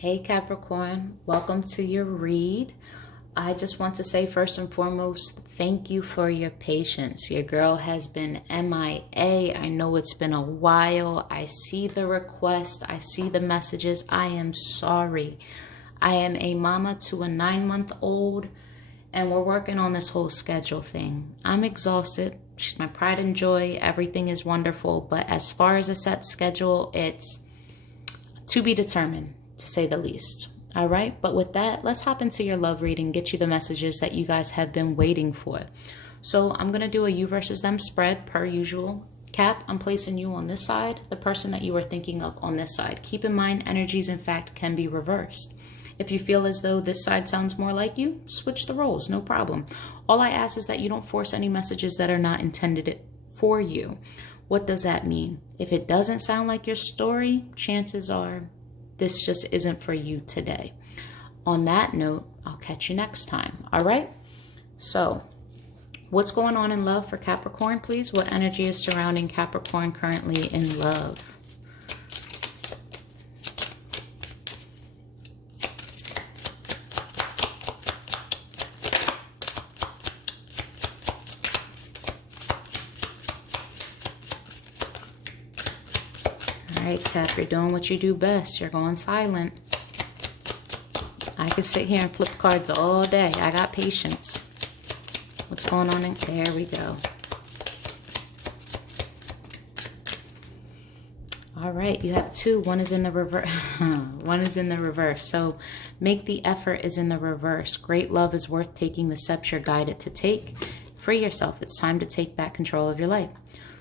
Hey Capricorn, welcome to your read. I just want to say first and foremost, thank you for your patience. Your girl has been MIA. I know it's been a while. I see the request. I see the messages. I am sorry. I am a mama to a 9-month-old and we're working on this whole schedule thing. I'm exhausted. She's my pride and joy. Everything is wonderful. But as far as a set schedule, it's to be determined, to say the least. All right, but with that, let's hop into your love reading, get you the messages that you guys have been waiting for. So I'm going to do a you versus them spread per usual. Cap, I'm placing you on this side, the person that you are thinking of on this side. Keep in mind, energies, in fact, can be reversed. If you feel as though this side sounds more like you, switch the roles, no problem. All I ask is that you don't force any messages that are not intended for you. What does that mean? If it doesn't sound like your story, chances are this just isn't for you today. On that note, I'll catch you next time. All right? So, what's going on in love for Capricorn, please? What energy is surrounding Capricorn currently in love? All right, Cap, you're doing what you do best. You're going silent. I could sit here and flip cards all day. I got patience. What's going on in there? We go. All right, you have two. One is in the reverse. One is in the reverse. So make the effort is in the reverse. Great love is worth taking the steps you're guided to take. Free yourself. It's time to take back control of your life.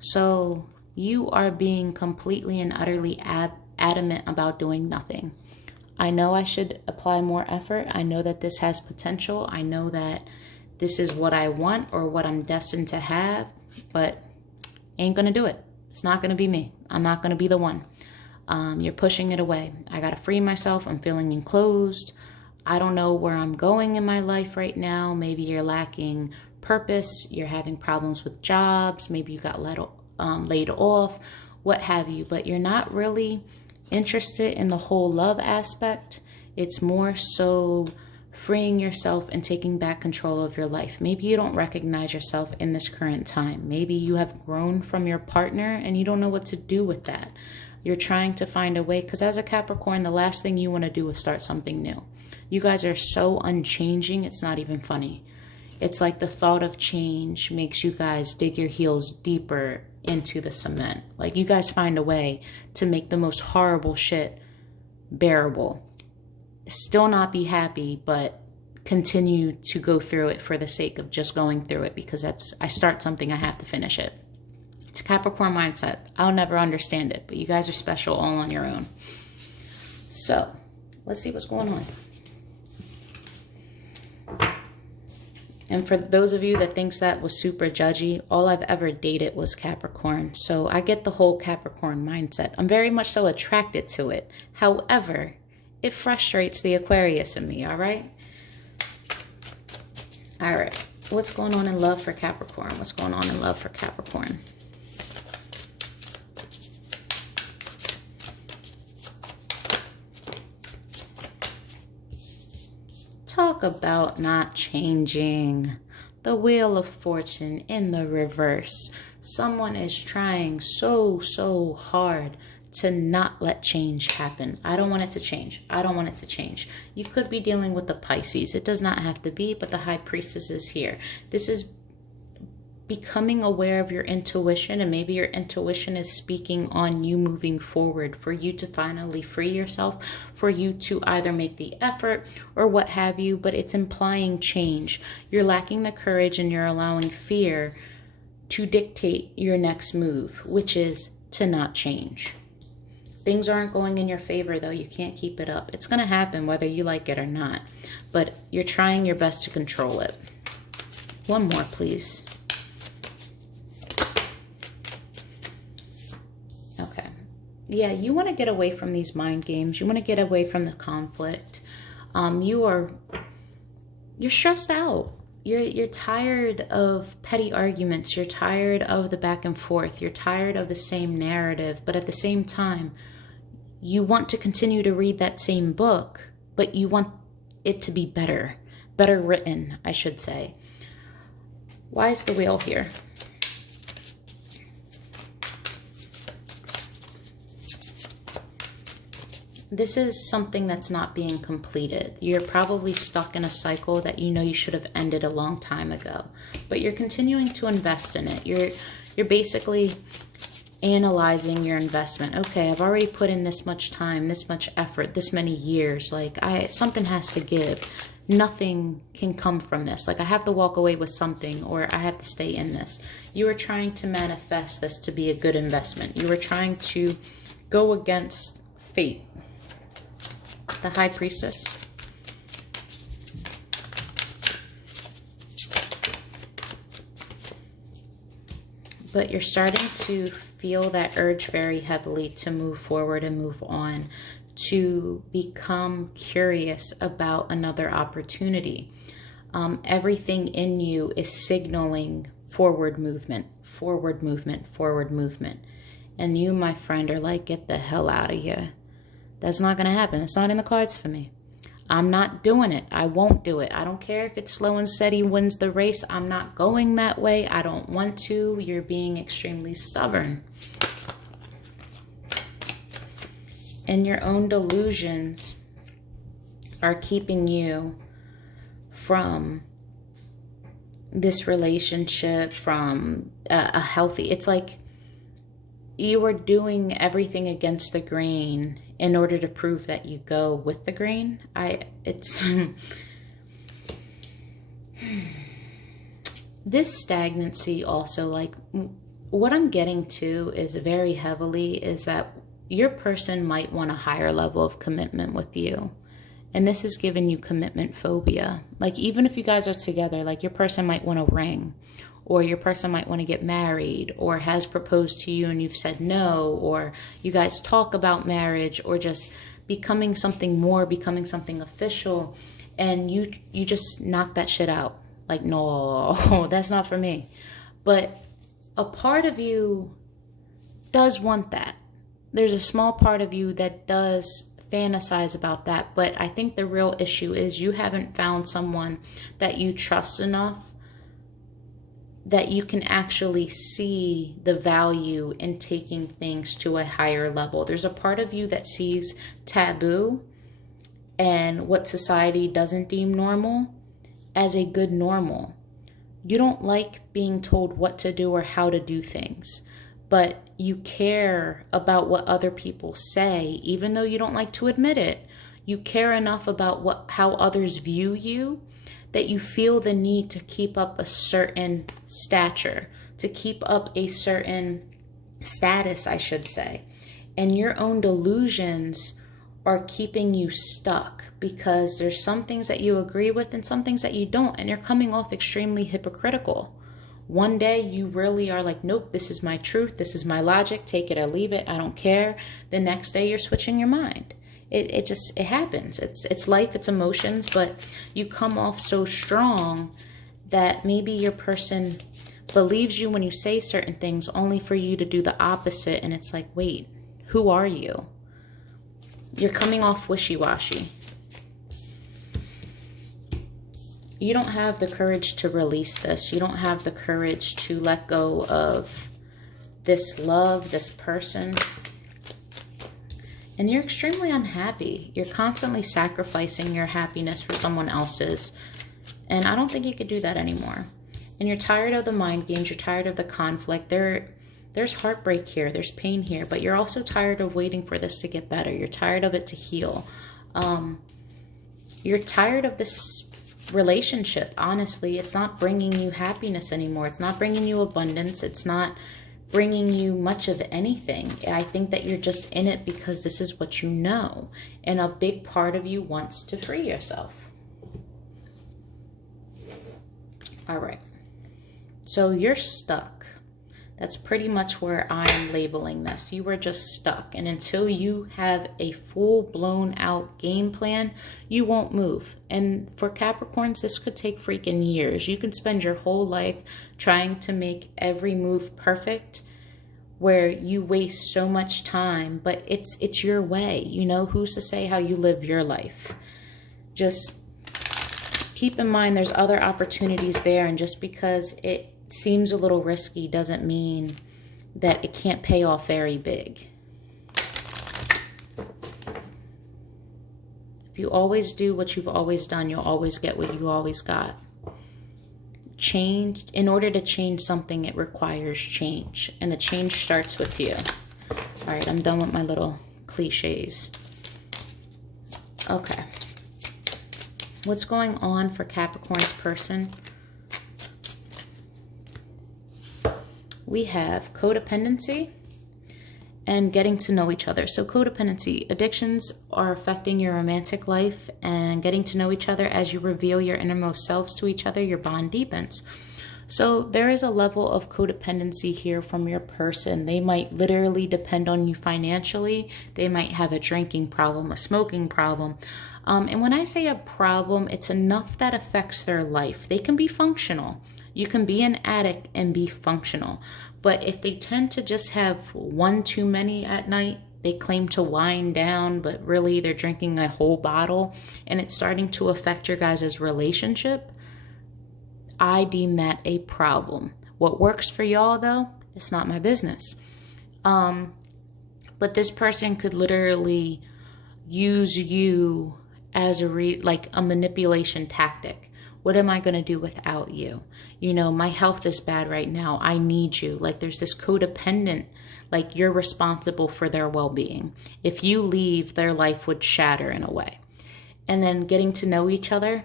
So you are being completely and utterly adamant about doing nothing. I know I should apply more effort. I know that this has potential. I know that this is what I want or what I'm destined to have, but ain't gonna do it. It's not gonna be me. I'm not gonna be the one. You're pushing it away. I gotta free myself. I'm feeling enclosed. I don't know where I'm going in my life right now. Maybe you're lacking purpose. You're having problems with jobs. Maybe you got laid off, what have you, but you're not really interested in the whole love aspect. It's more so freeing yourself and taking back control of your life. Maybe you don't recognize yourself in this current time. Maybe you have grown from your partner and you don't know what to do with that. You're trying to find a way, because as a Capricorn, the last thing you want to do is start something new. You guys are so unchanging, it's not even funny. It's like the thought of change makes you guys dig your heels deeper into the cement. Like, you guys find a way to make the most horrible shit bearable. Still not be happy, but continue to go through it for the sake of just going through it, because I start something, I have to finish it. It's a Capricorn mindset. I'll never understand it, but you guys are special all on your own. So, let's see what's going on. And for those of you that thinks that was super judgy, all I've ever dated was Capricorn. So I get the whole Capricorn mindset. I'm very much so attracted to it. However, it frustrates the Aquarius in me, all right? All right. What's going on in love for Capricorn? What's going on in love for Capricorn? Talk about not changing. The Wheel of Fortune in the reverse. Someone is trying so hard to not let change happen. I don't want it to change. I don't want it to change. You could be dealing with the Pisces. It does not have to be, but the High Priestess is here. This is becoming aware of your intuition, and maybe your intuition is speaking on you moving forward, for you to finally free yourself, for you to either make the effort or what have you, but it's implying change. You're lacking the courage and you're allowing fear to dictate your next move, which is to not change. Things aren't going in your favor, though. You can't keep it up. It's going to happen whether you like it or not, but you're trying your best to control it. One more, please. Yeah, you want to get away from these mind games. You want to get away from the conflict. You're stressed out. You're tired of petty arguments. You're tired of the back and forth. You're tired of the same narrative. But at the same time, you want to continue to read that same book, but you want it to be better written, I should say. Why is the wheel here? This is something that's not being completed. You're probably stuck in a cycle that you know you should have ended a long time ago, but you're continuing to invest in it. You're basically analyzing your investment. Okay, I've already put in this much time, this much effort, this many years. Like, something has to give. Nothing can come from this. Like, I have to walk away with something, or I have to stay in this. You are trying to manifest this to be a good investment. You are trying to go against fate. The High Priestess. But you're starting to feel that urge very heavily to move forward and move on, to become curious about another opportunity. Everything in you is signaling forward movement, forward movement, forward movement. And you, my friend, are like, get the hell out of here. That's not going to happen. It's not in the cards for me. I'm not doing it. I won't do it. I don't care if it's slow and steady wins the race. I'm not going that way. I don't want to. You're being extremely stubborn. And your own delusions are keeping you from this relationship, from a healthy... It's like you are doing everything against the grain in order to prove that you go with the grain. This stagnancy also, like, what I'm getting to is very heavily is that your person might want a higher level of commitment with you. And this is giving you commitment phobia. Like, even if you guys are together, like, your person might want a ring, or your person might want to get married, or has proposed to you and you've said no, or you guys talk about marriage, or just becoming something more, becoming something official, and you just knock that shit out. Like, no, that's not for me. But a part of you does want that. There's a small part of you that does fantasize about that, but I think the real issue is you haven't found someone that you trust enough that you can actually see the value in taking things to a higher level. There's a part of you that sees taboo and what society doesn't deem normal as a good normal. You don't like being told what to do or how to do things, but you care about what other people say, even though you don't like to admit it. You care enough about how others view you that you feel the need to keep up a certain stature, to keep up a certain status, I should say. And your own delusions are keeping you stuck because there's some things that you agree with and some things that you don't, and you're coming off extremely hypocritical. One day you really are like, nope, this is my truth, this is my logic, take it or leave it, I don't care. The next day you're switching your mind. It happens. It's life, it's emotions, but you come off so strong that maybe your person believes you when you say certain things only for you to do the opposite. And it's like, wait, who are you? You're coming off wishy-washy. You don't have the courage to release this. You don't have the courage to let go of this love, this person. And you're extremely unhappy. You're constantly sacrificing your happiness for someone else's. And I don't think you could do that anymore. And you're tired of the mind games. You're tired of the conflict. There's heartbreak here. There's pain here. But you're also tired of waiting for this to get better. You're tired of it to heal. You're tired of this relationship. Honestly, it's not bringing you happiness anymore. It's not bringing you abundance. It's not bringing you much of anything. I think that you're just in it because this is what you know. And a big part of you wants to free yourself. All right. So you're stuck. That's pretty much where I am labeling this. You were just stuck. And until you have a full-blown out game plan, you won't move. And for Capricorns, this could take freaking years. You can spend your whole life trying to make every move perfect where you waste so much time, but it's your way. You know, who's to say how you live your life? Just keep in mind there's other opportunities there, and just because it seems a little risky doesn't mean that it can't pay off very big. If you always do what you've always done, you'll always get what you always got. Change, in order to change something, it requires change, and the change starts with you. All right, I'm done with my little cliches. Okay. What's going on for Capricorn's person? We have codependency and getting to know each other. So codependency, addictions are affecting your romantic life, and getting to know each other as you reveal your innermost selves to each other, your bond deepens. So there is a level of codependency here from your person. They might literally depend on you financially. They might have a drinking problem, a smoking problem. And when I say a problem, it's enough that affects their life. They can be functional. You can be an addict and be functional. But if they tend to just have one too many at night, they claim to wind down, but really they're drinking a whole bottle, and it's starting to affect your guys' relationship, I deem that a problem. What works for y'all, though, it's not my business. But this person could literally use you as a manipulation tactic. What am I going to do without you? You know, my health is bad right now. I need you. Like, there's this codependent, like, you're responsible for their well-being. If you leave, their life would shatter in a way. And then getting to know each other.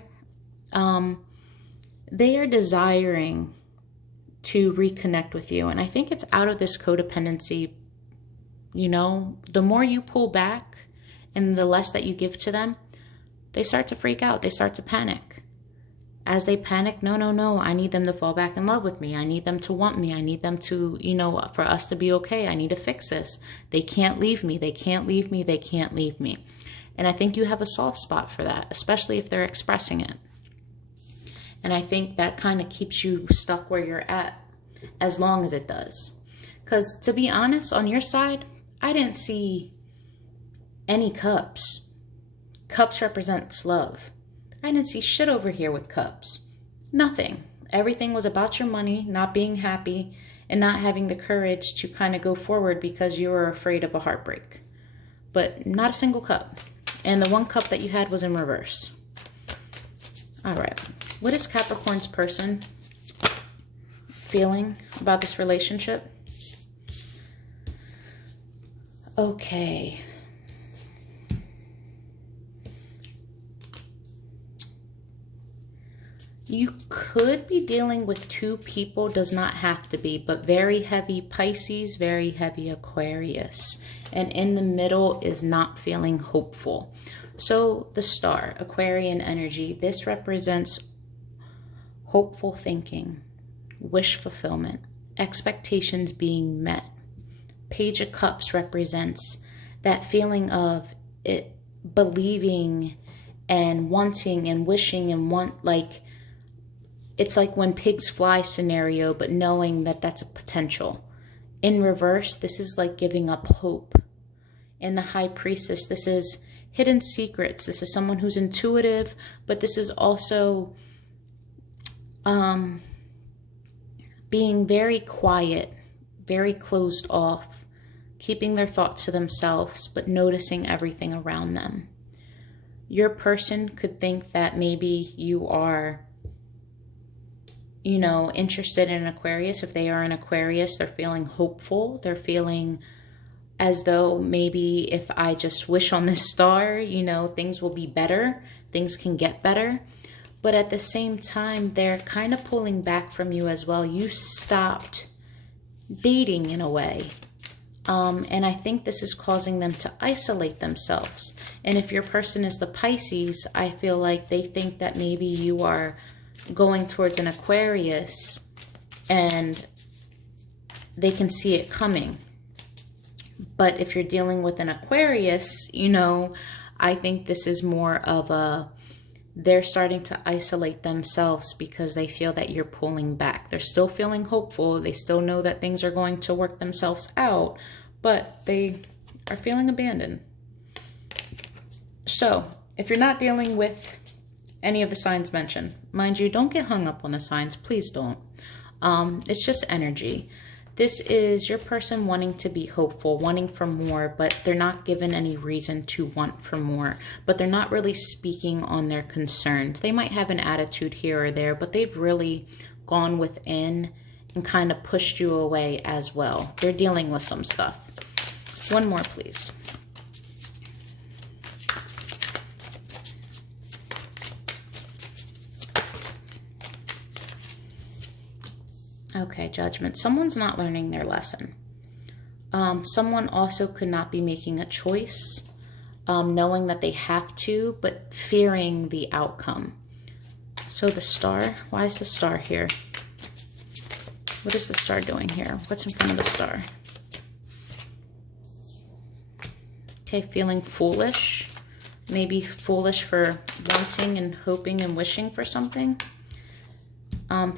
They are desiring to reconnect with you. And I think it's out of this codependency. You know, the more you pull back and the less that you give to them, they start to freak out. They start to panic. As they panic, no, I need them to fall back in love with me. I need them to want me. I need them to, you know, for us to be okay. I need to fix this. They can't leave me. They can't leave me. They can't leave me. And I think you have a soft spot for that, especially if they're expressing it. And I think that kind of keeps you stuck where you're at as long as it does. Because to be honest, on your side, I didn't see any cups. Cups represents love. I didn't see shit over here with cups. Nothing. Everything was about your money, not being happy, and not having the courage to kind of go forward because you were afraid of a heartbreak. But not a single cup. And the one cup that you had was in reverse. All right. What is Capricorn's person feeling about this relationship? Okay. You could be dealing with two people, does not have to be, but very heavy Pisces, very heavy Aquarius. And in the middle is not feeling hopeful. So the star, Aquarian energy, this represents hopeful thinking, wish fulfillment, expectations being met. Page of Cups represents that feeling of it, believing and wanting and wishing and it's like when pigs fly scenario, but knowing that that's a potential. In reverse, this is like giving up hope. In the High Priestess, this is hidden secrets. This is someone who's intuitive, but this is also being very quiet, very closed off, keeping their thoughts to themselves, but noticing everything around them. Your person could think that maybe you are, you know, interested in Aquarius. If they are an Aquarius, they're feeling hopeful. They're feeling as though maybe if I just wish on this star, you know, things will be better. Things can get better. But at the same time, they're kind of pulling back from you as well. You stopped dating in a way. And I think this is causing them to isolate themselves. And if your person is the Pisces, I feel like they think that maybe you are going towards an Aquarius and they can see it coming. But if you're dealing with an Aquarius, you know, I think this is more of a they're starting to isolate themselves because they feel that you're pulling back. They're still feeling hopeful. They still know that things are going to work themselves out, but they are feeling abandoned. So if you're not dealing with any of the signs mentioned, mind you, don't get hung up on the signs. Please don't. It's just energy. This is your person wanting to be hopeful, wanting for more, but they're not given any reason to want for more. But they're not really speaking on their concerns. They might have an attitude here or there, but they've really gone within and kind of pushed you away as well. They're dealing with some stuff. One more, please. Okay, Judgment. Someone's not learning their lesson. Someone also could not be making a choice, knowing that they have to, but fearing the outcome. So the Star, why is the Star here? What is the Star doing here? What's in front of the Star? Okay, feeling foolish. Maybe foolish for wanting and hoping and wishing for something.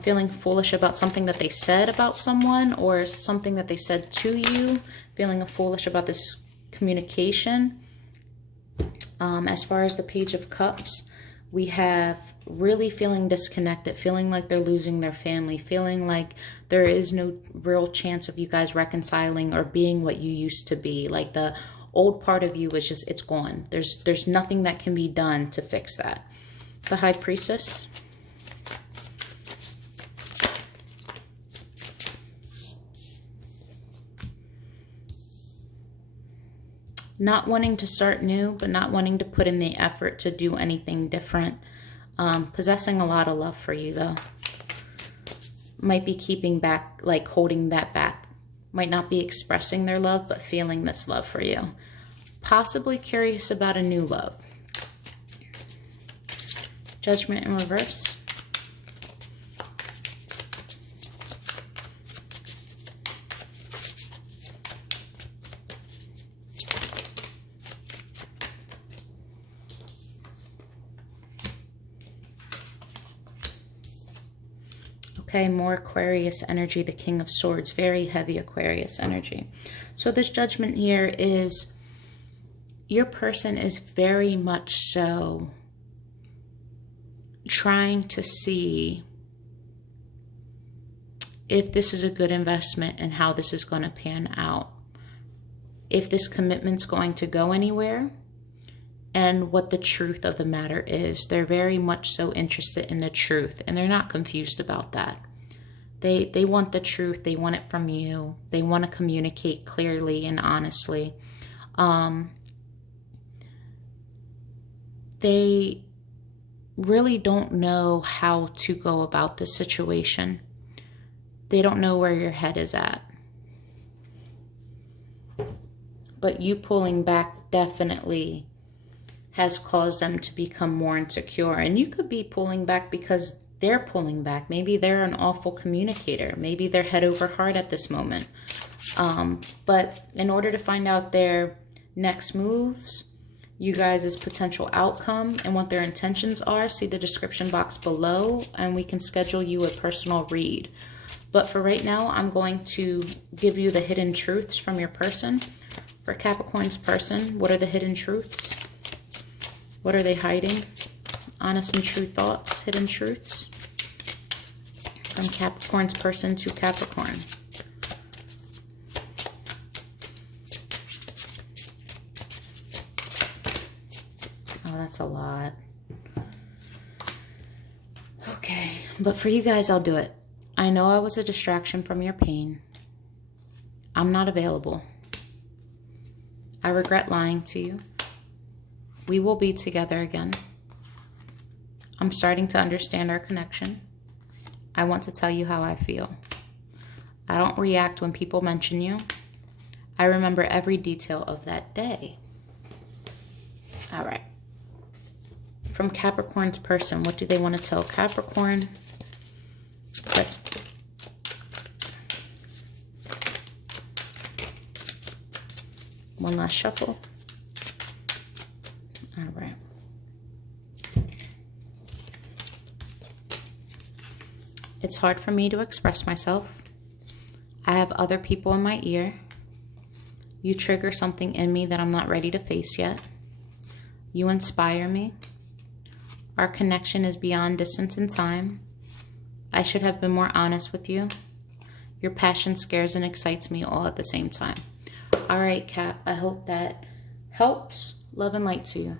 Feeling foolish about something that they said about someone or something that they said to you. Feeling foolish about this communication. As far as the Page of Cups, we have really feeling disconnected, feeling like they're losing their family, feeling like there is no real chance of you guys reconciling or being what you used to be. Like the old part of you is just, it's gone. There's nothing that can be done to fix that. The High Priestess. Not wanting to start new, but not wanting to put in the effort to do anything different. Possessing a lot of love for you, though. Might be keeping back, like holding that back. Might not be expressing their love, but feeling this love for you. Possibly curious about a new love. Judgment in reverse. Okay, more Aquarius energy, the King of Swords, very heavy Aquarius energy. So this Judgment here is, your person is very much so trying to see if this is a good investment and how this is going to pan out. If this commitment's going to go anywhere. And what the truth of the matter is. They're very much so interested in the truth, and they're not confused about that. They want the truth. They want it from you. They want to communicate clearly and honestly. They really don't know how to go about this situation. They don't know where your head is at. But you pulling back definitely has caused them to become more insecure. And you could be pulling back because they're pulling back. Maybe they're an awful communicator. Maybe they're head over heart at this moment. But in order to find out their next moves, you guys' potential outcome and what their intentions are, see the description box below and we can schedule you a personal read. But for right now, I'm going to give you the hidden truths from your person. For Capricorn's person, what are the hidden truths? What are they hiding? Honest and true thoughts, hidden truths. From Capricorn's person to Capricorn. Oh, that's a lot. Okay, but for you guys, I'll do it. I know I was a distraction from your pain. I'm not available. I regret lying to you. We will be together again. I'm starting to understand our connection. I want to tell you how I feel. I don't react when people mention you. I remember every detail of that day. All right. From Capricorn's person, what do they want to tell Capricorn? But one last shuffle. All right. It's hard for me to express myself. I have other people in my ear. You trigger something in me that I'm not ready to face yet. You inspire me. Our connection is beyond distance and time. I should have been more honest with you. Your passion scares and excites me all at the same time. All right, Cap, I hope that helps. Love and light to you.